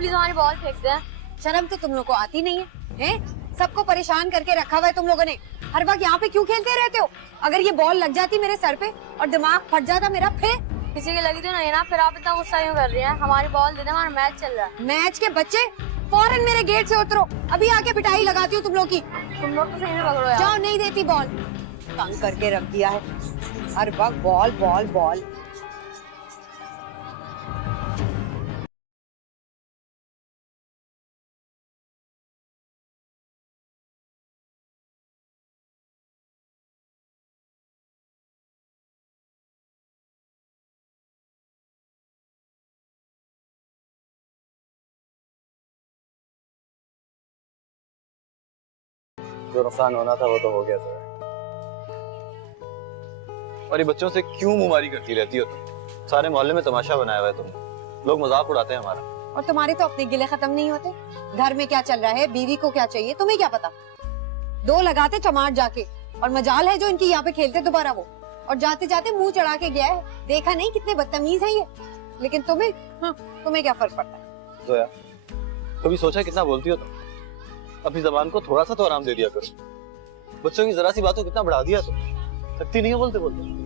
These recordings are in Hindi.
प्लीज हमारी बॉल फेंक दें। शर्म तो तुम लोग को आती नहीं है, हैं? सबको परेशान करके रखा हुआ है तुम लोगों ने। हर वक्त यहाँ पे क्यों खेलते रहते हो? अगर ये बॉल लग जाती मेरे सर पे और दिमाग फट जाता मेरा, फिर किसी की लगी तो नहीं ना, फिर आप इतना गुस्सा क्यों कर रही हैं? हमारी बॉल दे दे, हमारा मैच चल रहा है। मैच के बच्चे फौरन मेरे गेट से उतरो, अभी आके पिटाई लगाती हूँ तुम लोग की। तुम लोग तो सही से पकड़ो यार। जाओ, नहीं देती बॉल। तंग करके रख दिया है, हर वक्त बॉल बॉल बॉल। जो नुकसान होना था वो तो हो गया था। और ये बच्चों से क्यों मुंहमारी करती रहती हो तुम? सारे मोहल्ले में तमाशा बनाया हुआ है तुमने, लोग मजाक उड़ाते हैं हमारा। और तुम्हारे तो अपने गिले खत्म नहीं होते। घर में क्या चल रहा है, बीवी को क्या चाहिए, तुम्हें क्या पता? दो लगाते चमाट जाके, और मजाल है जो इनकी यहाँ पे खेलते दोबारा वो। और जाते जाते मुंह चढ़ा के गया है, देखा नहीं कितने बदतमीज है ये। लेकिन तुम्हें, हाँ, तुम्हें क्या फर्क पड़ता है? तो यार कभी सोचा कितना बोलती हो तुम? अपनी जबान को थोड़ा सा तो आराम दे दिया करो। बच्चों की जरा सी बातों कितना बढ़ा दिया तुम। थकती नहीं हो बोलते बोलते?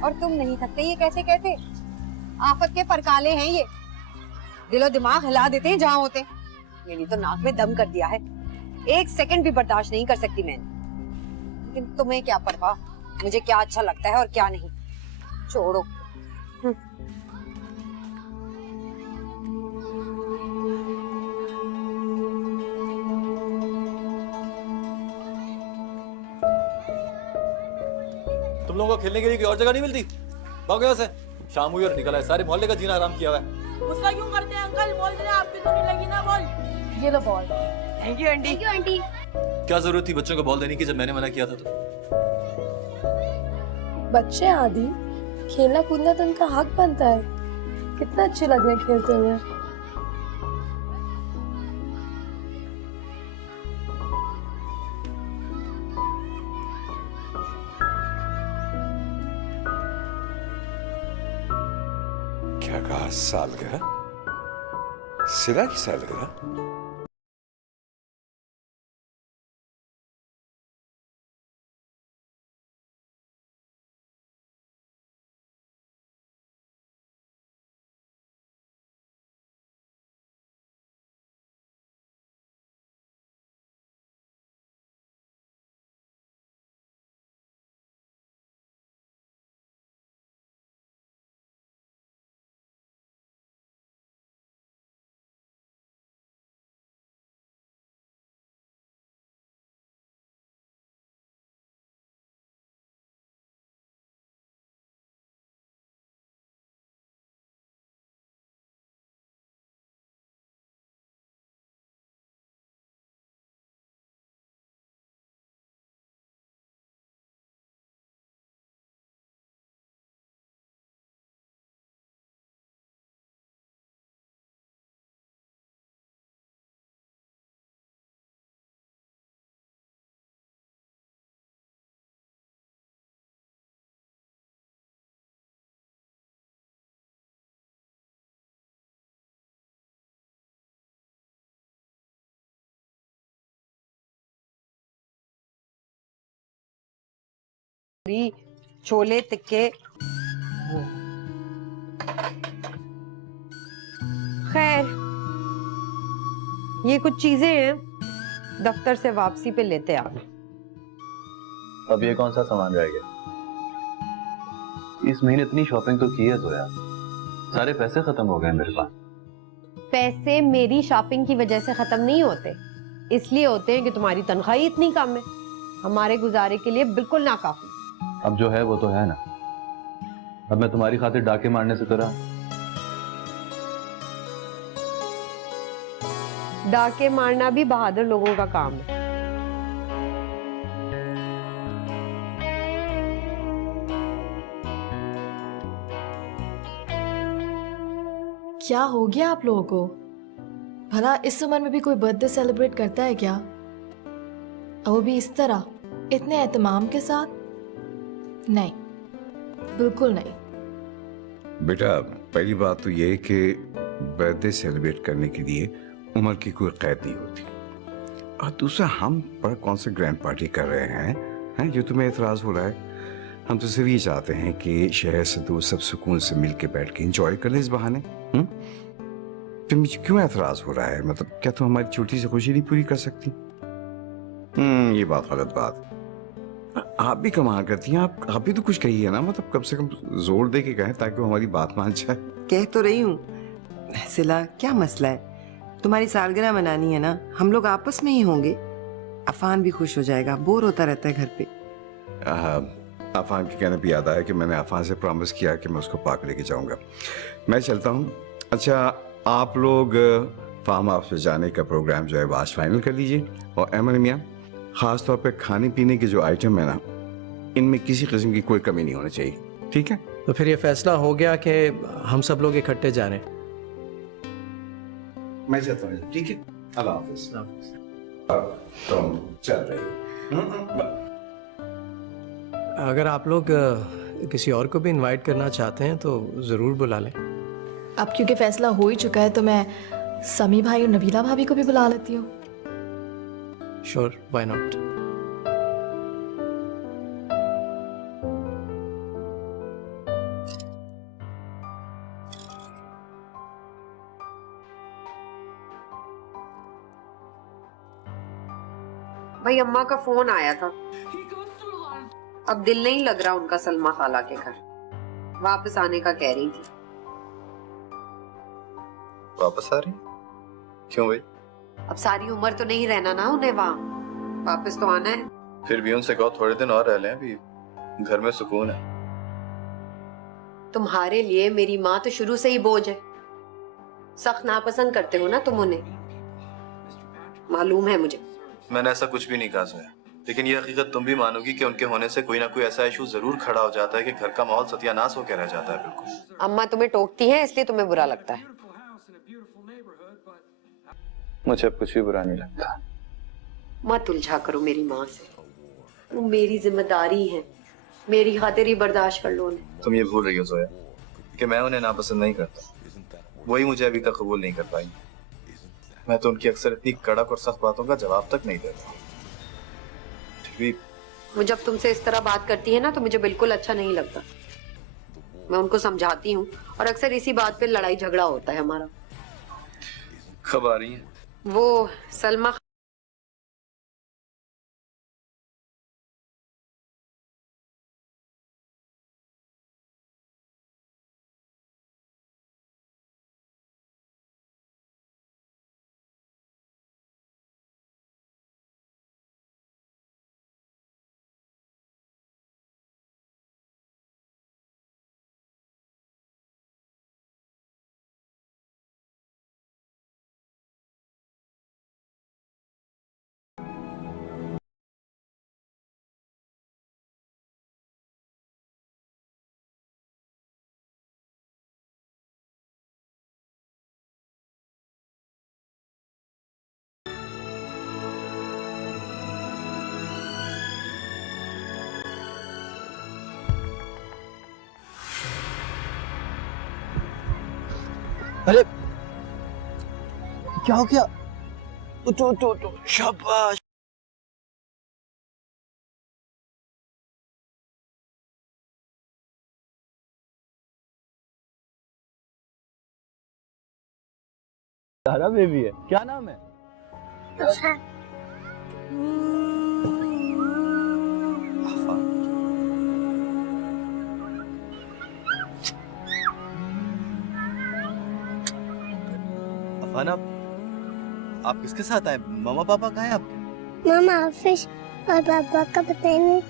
और तुम नहीं थकते ये कैसे कहते? आफत के परकाले हैं ये, दिलो दिमाग हिला देते हैं जहाँ होते। मेरी तो नाक में दम कर दिया है, एक सेकंड भी बर्दाश्त नहीं कर सकती मैंने। लेकिन तुम्हें क्या परवाह, मुझे क्या अच्छा लगता है और क्या नहीं। छोड़ो। तुम लोगों को खेलने के लिए कोई और जगह नहीं मिलती? भागो यहाँ से। शाम हुई और निकला है, सारे मोहल्ले का जीना आराम किया हुआ है। गुस्सा क्यों करते हैं अंकल? बॉल दे, आपकी तो नहीं लगी ना बॉल। ये लो ball. Thank you aunty. Thank you aunty. क्या जरूरत थी बच्चों को बॉल देने की जब मैंने मना किया था तो? बच्चे आदि खेलना कूदना तो उनका हक बनता है। कितना अच्छे लग रहे हैं खेलते हुए। क्या कहा? सालगिरह? सिरा की सालगिरह? छोले टिक्के, खैर ये कुछ चीजें हैं दफ्तर से वापसी पे लेते आ गए। अब ये कौन सा सामान रह गया? इस महीने इतनी शॉपिंग तो की है तो यार, सारे पैसे खत्म हो गए मेरे पास। पैसे मेरी शॉपिंग की वजह से खत्म नहीं होते, इसलिए होते हैं कि तुम्हारी तनख्वाह ही इतनी कम है। हमारे गुजारे के लिए बिल्कुल नाकाफी। अब जो है वो तो है ना। अब मैं तुम्हारी खातिर डाके मारने से करा? डाके मारना भी बहादुर लोगों का काम है। क्या हो गया आप लोगों को? भला इस उम्र में भी कोई बर्थडे सेलिब्रेट करता है क्या? और वो भी इस तरह, इतने एहतमाम के साथ? नहीं, बिल्कुल नहीं। बेटा पहली बात तो ये कि बर्थडे सेलिब्रेट करने के लिए उम्र की कोई कैद नहीं होती। और दूसरा, हम पर कौन सा ग्रैंड पार्टी कर रहे हैं जो तुम्हें एतराज हो रहा है? हम तो सिर्फ ये चाहते हैं कि शहर से दूर सब सुकून से मिल के बैठ के एंजॉय कर लें इस बहाने। तो मुझे क्यों एतराज हो रहा है? मतलब क्या तुम हमारी छोटी सी खुशी नहीं पूरी कर सकती? ये बात गलत बात। आप भी कमाल करती हैं, आप भी तो कुछ कहिए ना, मतलब कम से कम जोर दे के कहें ताकि वो हमारी बात मान जाए। कह तो रही हूँ सिला, क्या मसला है? तुम्हारी सालगिरह मनानी है ना, हम लोग आपस में ही होंगे। अफान भी खुश हो जाएगा, बोर होता रहता है घर पे। अफान के कहने पे याद आया कि मैंने अफान से प्रॉमिस किया कि मैं उसको पार्क लेके जाऊंगा। मैं चलता हूँ। अच्छा, आप लोग फार्म हाउस पे जाने का प्रोग्राम जो है वो आज फाइनल कर लीजिए। और अहमद मियाँ, खास तौर पे खाने पीने के जो आइटम है ना, इनमें किसी किस्म की कोई कमी नहीं होनी चाहिए, ठीक है? तो फिर ये फैसला हो गया कि हम सब लोग इकट्ठे जा रहे हैं। मैं चलता हूँ, ठीक है? अल्लाह हाफिज। तुम चल रही हो। अगर आप लोग किसी और को भी इनवाइट करना चाहते हैं तो ज़रूर बुला लें। अब क्योंकि फैसला हो ही चुका है तो मैं समी भाई और नबीला भाभी को भी बुला लेती हूँ। Sure, why not. भाई अम्मा का फोन आया था। अब दिल नहीं लग रहा उनका सलमा खाला के घर, वापस आने का कह रही थी। वापस आ रही? क्यों भाई? अब सारी उम्र तो नहीं रहना ना उन्हें वहाँ, वापस तो आना है। फिर भी उनसे कहो थोड़े दिन और रह लें, अभी घर में सुकून है। तुम्हारे लिए मेरी माँ तो शुरू से ही बोझ है। सख्त नापसंद करते हो ना तुम उन्हें, मालूम है मुझे। मैंने ऐसा कुछ भी नहीं कहा सोया, लेकिन ये हकीकत तुम भी मानोगी कि उनके होने से कोई ना कोई ऐसा इशू जरूर खड़ा हो जाता है कि घर का माहौल सत्यानाश होकर रह जाता है। बिल्कुल। अम्मा तुम्हें टोकती हैं इसलिए तुम्हें बुरा लगता है। मुझे अब कुछ भी बुरा नहीं लगता। मत उलझा करो मेरी माँ से, वो मेरी जिम्मेदारी है, मेरी खातिर ही बर्दाश्त कर लो उन्हें। तुम ये भूल रही हो जोया कि मैं उन्हें नापसंद नहीं करता, वही मुझे अभी तक कबूल नहीं कर पाई। मैं तो उनकी अक्सर इतनी कड़क और सख्त बातों का जवाब तक नहीं देता। वो जब तुमसे इस तरह बात करती है ना तो मुझे बिल्कुल अच्छा नहीं लगता। मैं उनको समझाती हूँ और अक्सर इसी बात पे लड़ाई झगड़ा होता है हमारा। कब आ रही है? वो सलमा अरे क्या हो गया? उठो उठो उठो, शाबाश। तारा बेबी है, क्या नाम है? अफान, आप किसके साथ आए? मामा पापा कहाँ हैं आपके? मामा ऑफिस और पापा का पता ही नहीं।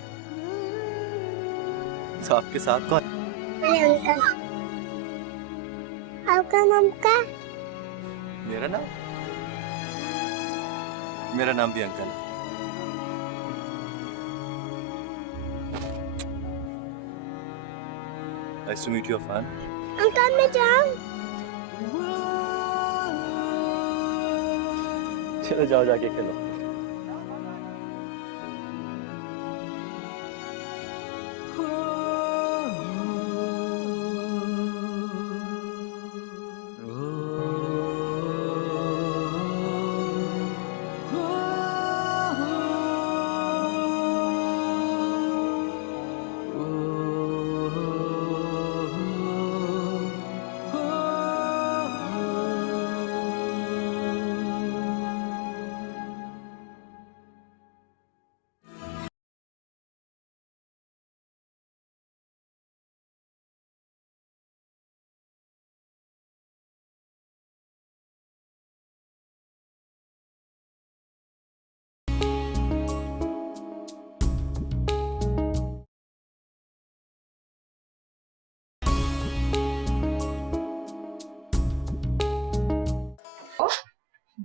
तो आपके साथ कौन? अरे अंकल, आपका नाम क्या? मेरा नाम भी अंकल है। Nice to meet you, Afan. Uncle मैं जाऊं? चलो जाओ, जाके खेलो।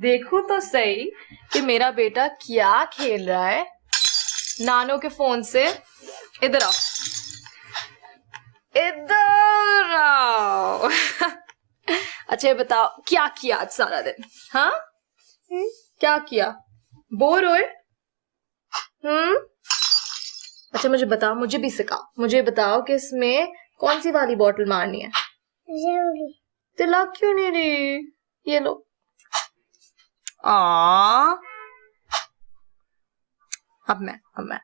देखो तो सही कि मेरा बेटा क्या खेल रहा है नानो के फोन से। इधर आओ, इधर आओ। अच्छा ये बताओ क्या किया आज सारा दिन? हाँ क्या किया? बोर हुए? अच्छा मुझे बताओ, मुझे भी सिखाओ, मुझे बताओ कि इसमें कौन सी वाली बॉटल मारनी है? जरूरी। तो लग क्यों नहीं रही? ये लो। आ अब मैं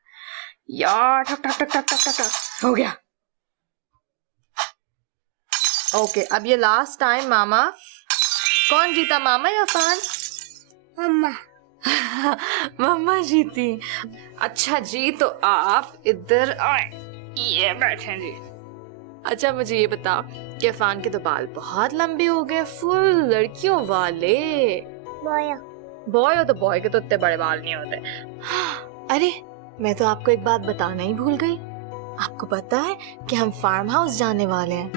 यार ठक ठक ठक ठक ठक ठक ठक हो गया। ओके अब ये लास्ट टाइम मामा। कौन जीता, मामा या फान? मम्मा। मम्मा जीती। अच्छा जी तो आप इधर आए, ये बैठे जी। अच्छा मुझे ये बताओ कि फान के तो बाल बहुत लंबे हो गए, फुल लड़कियों वाले। बोया। बॉय हो तो बॉय के तो इतने बड़े बाल नहीं होते। अरे मैं तो आपको एक बात बताना ही भूल गई। आपको पता है कि हम फार्म हाउस जाने वाले हैं?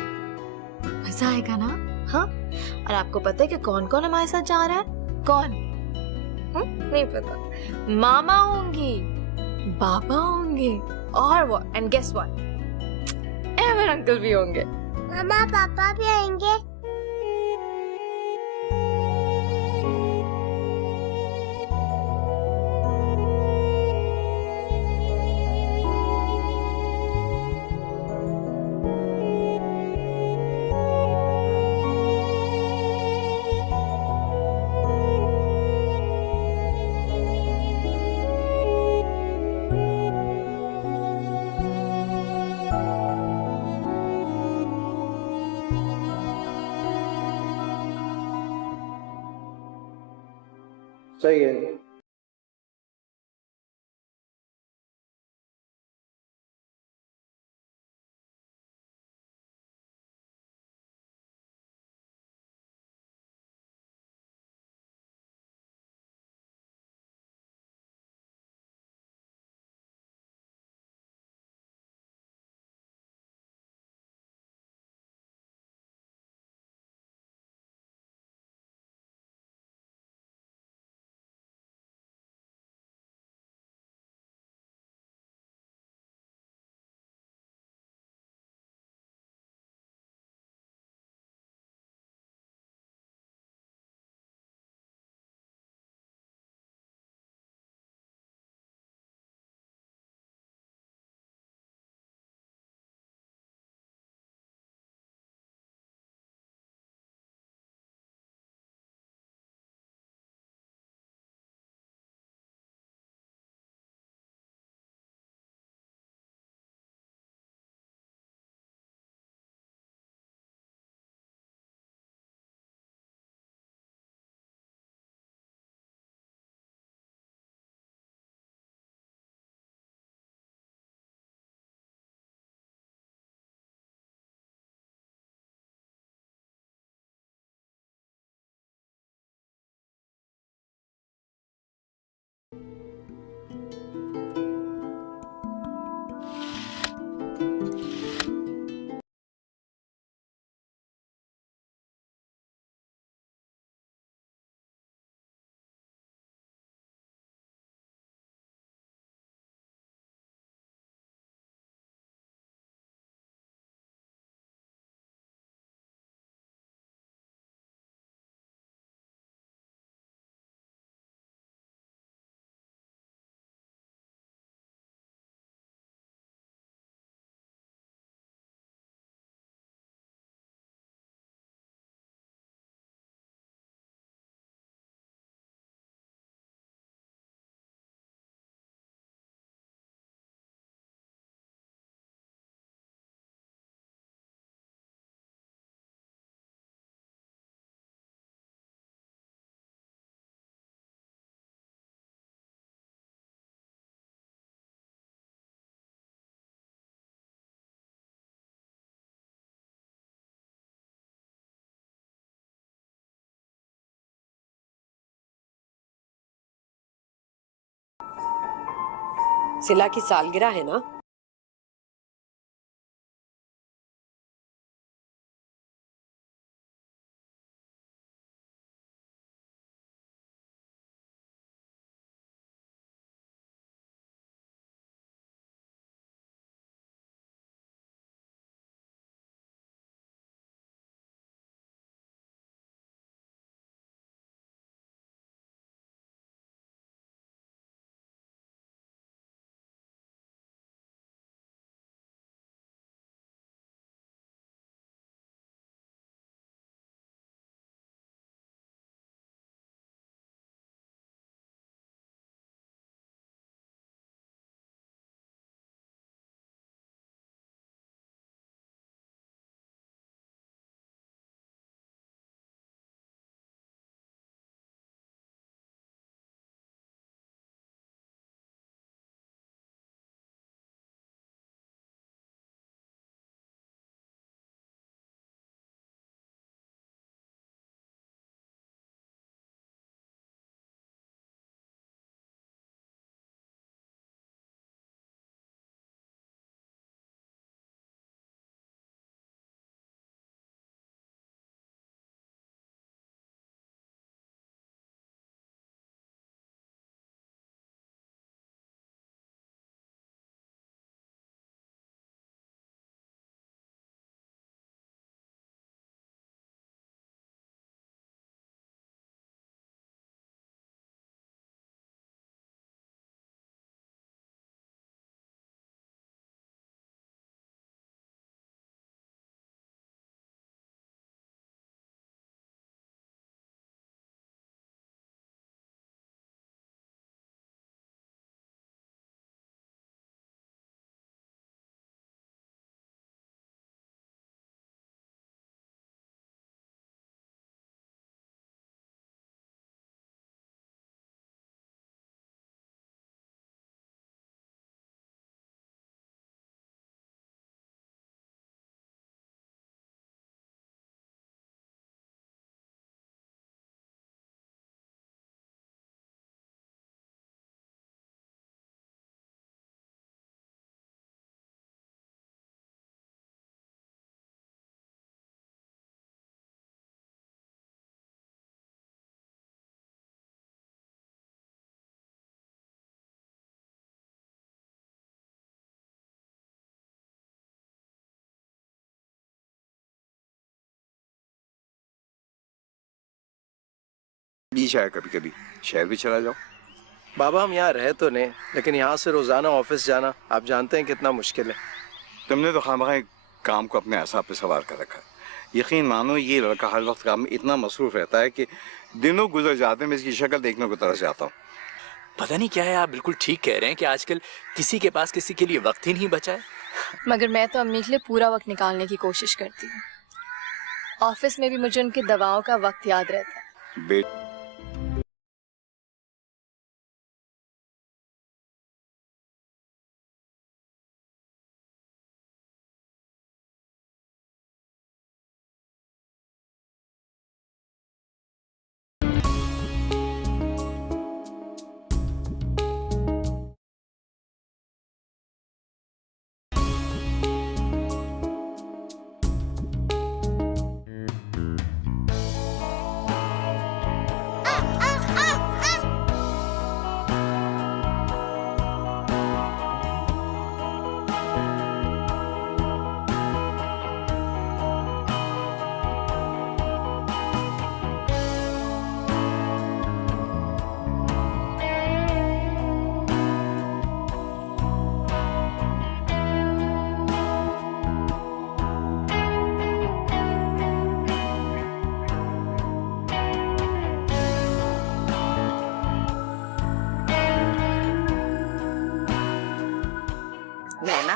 मजा आएगा ना? हाँ और आपको पता है कि कौन कौन हमारे साथ जा रहा है? कौन? नहीं पता। मामा होंगी, बाबा होंगे और वो एंड गेस व्हाट, मेरे अंकल भी होंगे। मम्मा पापा भी आएंगे। सही है। सिला की सालगिरह है ना? भी शायद कभी कभी शहर भी चला जाओ। बाबा हम यहाँ रहे तो नहीं, लेकिन यहाँ से रोजाना ऑफिस जाना आप जानते हैं कितना मुश्किल है। तुमने तो खामखा काम को अपने असाब पे सवार कर रखा है। यकीन मानो ये लड़का हर वक्त काम में इतना मसरूफ रहता है कि दिनों गुजर जाते हैं, मैं इसकी शक्ल देखने को तरस जाता हूँ। पता नहीं क्या है, आप बिल्कुल ठीक कह रहे हैं कि आजकल किसी के पास किसी के लिए वक्त ही नहीं बचा है। मगर मैं तो अम्मी के लिए पूरा वक्त निकालने की कोशिश करती हूँ। ऑफिस में भी मुझे उनकी दवाओं का वक्त याद रहता है। बेट नैना,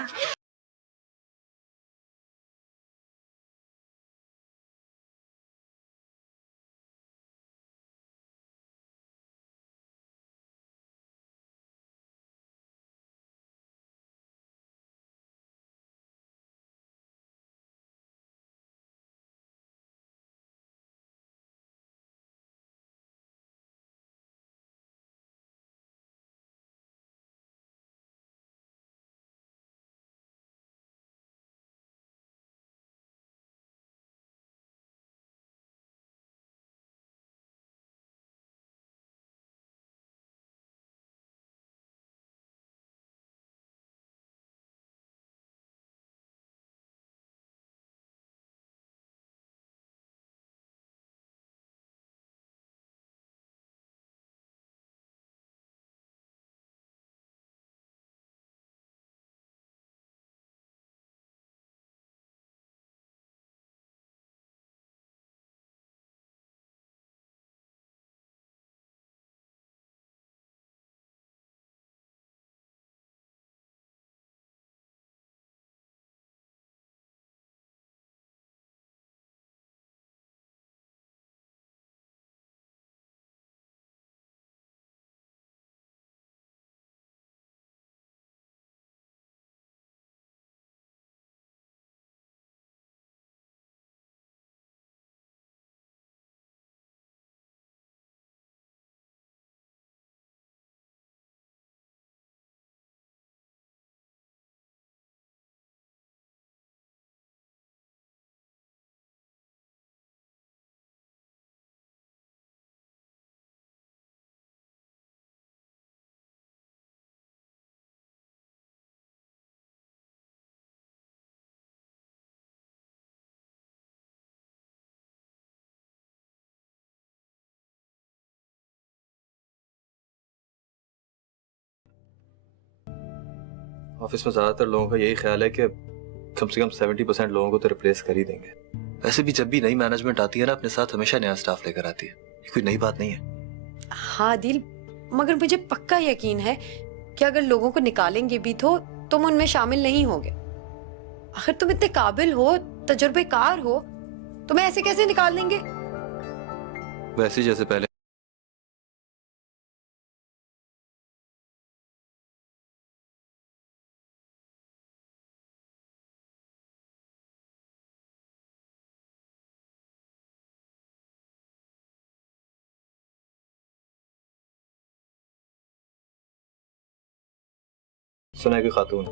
ऑफिस में ज्यादातर लोगों का यही ख्याल है कि कम से कम 70% लोगों को तो रिप्लेस कर ही देंगे। वैसे भी जब भी नई मैनेजमेंट आती है ना, अपने साथ हमेशा नया स्टाफ लेकर आती है। ये कोई नई बात नहीं है। हाँ दिल, मगर मुझे पक्का यकीन है कि अगर लोगों को निकालेंगे भी तो तुम उनमें शामिल नहीं होगे। आखिर तुम इतने काबिल हो, तजुर्बेकार हो, तुम्हें ऐसे कैसे निकाल देंगे? वैसे जैसे पहले सुना है कि खातून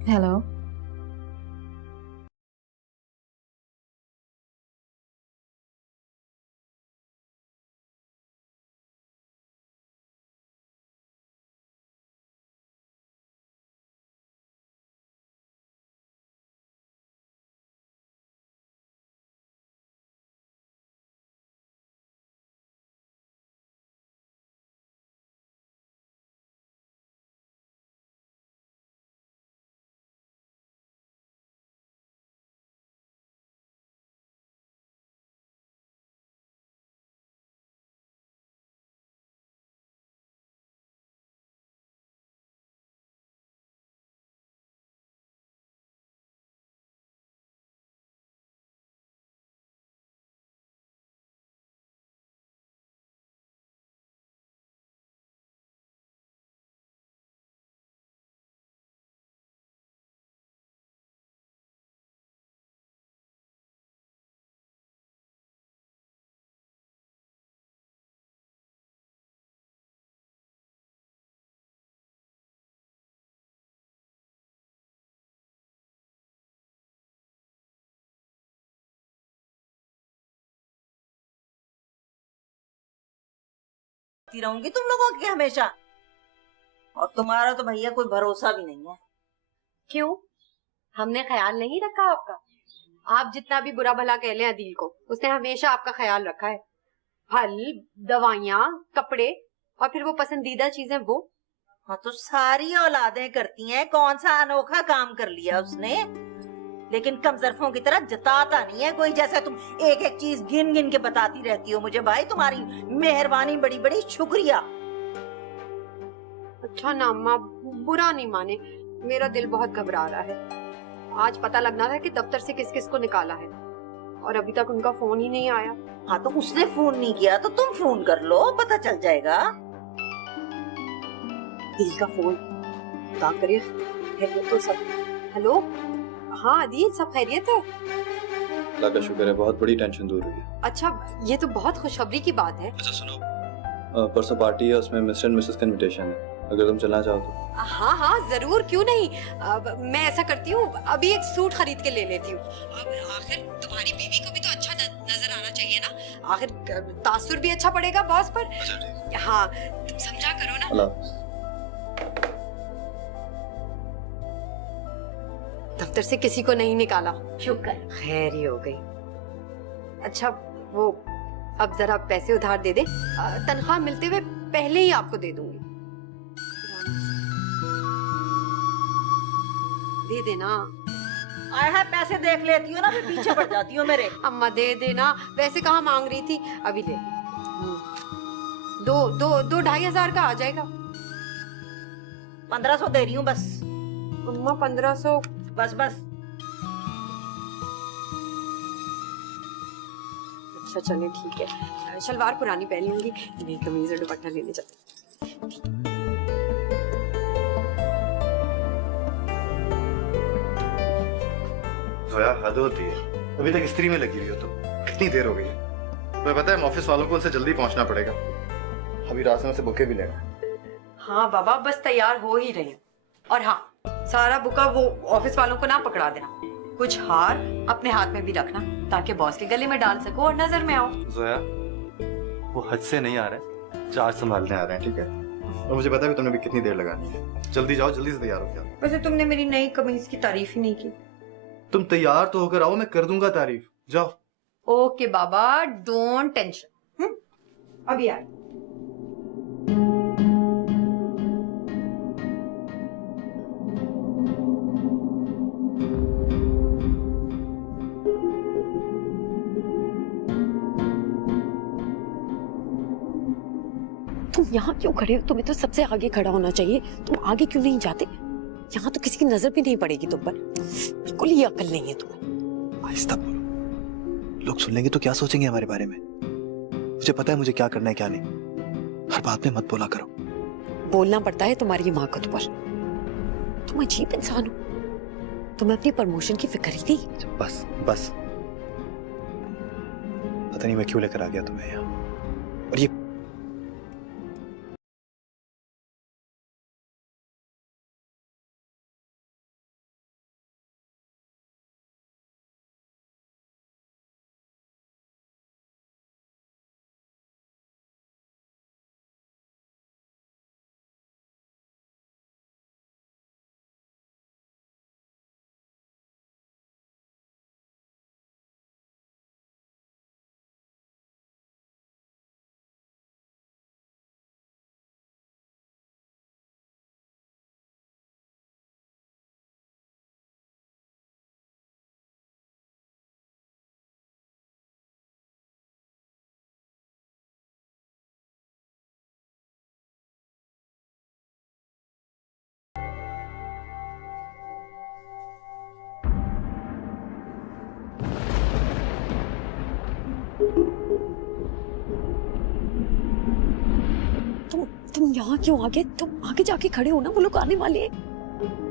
हेलो। रहूंगी तुम लोगों की हमेशा, और तुम्हारा तो भैया कोई भरोसा भी नहीं है। क्यों? हमने ख्याल नहीं रखा आपका? आप जितना भी बुरा भला कह लें अदील को, उसने हमेशा आपका ख्याल रखा है। फल, दवाइयाँ, कपड़े और फिर वो पसंदीदा चीजें वो। हाँ तो सारी औलादें करती हैं, कौन सा अनोखा काम कर लिया उसने। लेकिन कमजरफों की तरह जताता नहीं है कोई, जैसे तुम एक एक चीज गिन गिन के बताती रहती हो मुझे। भाई तुम्हारी मेहरबानी, बड़ी बड़ी शुक्रिया। अच्छा ना अम्मा, बुरा नहीं माने, मेरा दिल बहुत घबरा रहा है। आज पता लगना था कि दफ्तर से किस किस को निकाला है, और अभी तक उनका फोन ही नहीं आया। हाँ तो उसने फोन नहीं किया तो तुम फोन कर लो, पता चल जाएगा। दिल का फोन काम करिए। हेलो तो सब। हेलो, हाँ अदील, सब खैरियत है? अल्लाह का शुक्र है, बहुत बड़ी टेंशन दूर हुई है। अच्छा, ये तो बहुत खुशखबरी की बात है। अच्छा सुनो, परसों पार्टी है, उसमें मिस्टर एंड मिसेस का इनविटेशन है, अगर तुम चलना चाहो तो। हाँ हाँ जरूर, क्यों नहीं। मैं ऐसा करती हूँ, अभी एक सूट खरीद के ले लेती हूँ। आखिर तुम्हारी बीवी को भी तो अच्छा नजर आना चाहिए ना, आखिर तासुर भी अच्छा पड़ेगा बॉस पर। अच्छा ठीक। हाँ तुम समझा करो ना। अल्लाह। दफ्तर से किसी को नहीं निकाला, शुक्र। खैर ही हो गई। अच्छा वो, अब जरा पैसे उधार दे दे, तनख्वाह मिलते हुए पहले ही आपको दे दूंगी। दे देना। आया है, पैसे देख लेती हो ना, फिर पीछे पड़ जाती हो मेरे। अम्मा दे देना, वैसे कहाँ मांग रही थी, अभी ले। दो दो दो 2,500 का आ जाएगा। 1500 दे रही हूँ बस। अम्मा 1500 बस बस। अच्छा चले ठीक है, शलवार पुरानी पहनी होंगी, नई कमीज और दुपट्टा लेने चलते। जोया, हद होती है, अभी तक स्त्री में लगी हुई हो तुम। कितनी देर हो गई है? तुम्हें पता है ऑफिस वालों को उनसे जल्दी पहुंचना पड़ेगा। अभी रास्ते में से बुके भी लेना। हाँ बाबा, बस तैयार हो ही रही हूँ। और हाँ, सारा बुका वो ऑफिस वालों को ना पकड़ा देना, कुछ हार अपने हाथ में भी रखना ताकि बॉस के गले में डाल सको और नजर में आओ। जोया, वो हद से नहीं आ रहे, चार्ज संभालने आ रहे हैं, ठीक है? और मुझे पता है तुमने भी कितनी देर लगानी है। जल्दी जाओ, जल्दी से तैयार हो जाओ। वैसे तुमने मेरी नई कमीज की तारीफ ही नहीं की। तुम तैयार तो होकर आओ, मैं कर दूंगा तारीफ। जाओ। Okay Baba, don't tension. अभी आए। तुम यहाँ क्यों खड़े हो? तुम्हें तो सबसे आगे खड़ा होना चाहिए, तुम आगे क्यों नहीं जाते? यहाँ तो किसी की नजर भी नहीं पड़ेगी तुम पर, बिल्कुल ही अकल नहीं है तुम्हें। आहिस्ता बोलो, लोग सुन लेंगे तो क्या सोचेंगे हमारे बारे में? मुझे पता है मुझे क्या करना है क्या नहीं। हर बात में मत बोला करो। बोलना पड़ता है तुम्हारी हिमाकत पर। तुम अजीब इंसान हो, तुम्हें अपनी प्रमोशन की फिक्र ही नहीं। बस बस, पता नहीं मैं क्यों लेकर आ गया तुम्हें यहाँ। और ये तुम यहाँ क्यों आ गए? तुम आगे जाके खड़े हो ना, वो लोग आने वाले हैं।